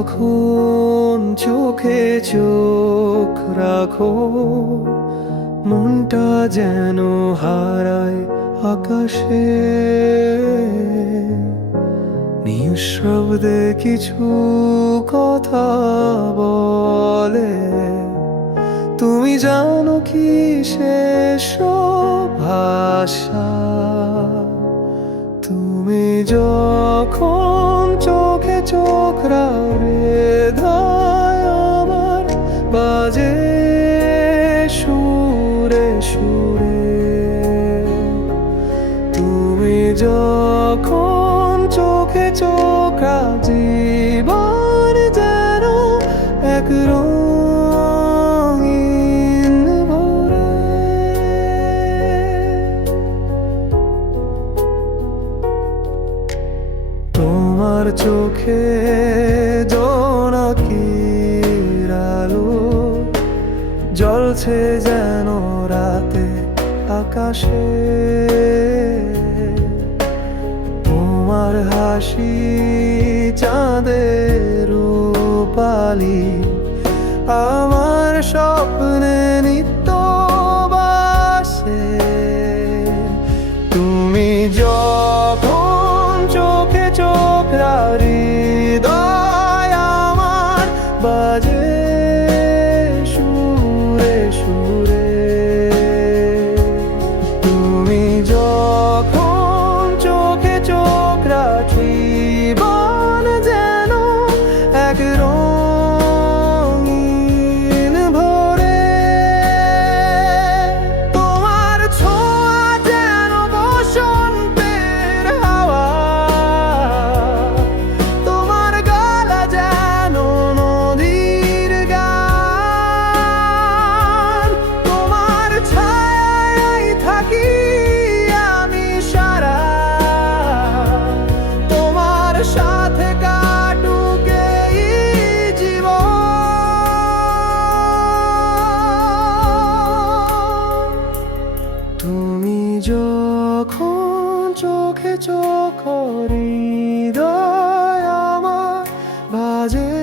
তুমি যখন চোখে চোখ রাখো, মনটা যেন হারায় আকাশে। নিঃশব্দে কিছু কথা বলে, তুমি জানো কি শেষ ভাষা তুমি যখন চোখে বাজে সুরে সুরে। তুমি চোখে চোখ জীবন যেন এক তোমার চোখে জোনাকির আলো জ্বলছে যেন রাতে আকাশে। তোমার হাসি চাঁদের রূপালি আমার স্বপ্নে সুরে যখন চোখে চোখ হৃদয় আমার বাজে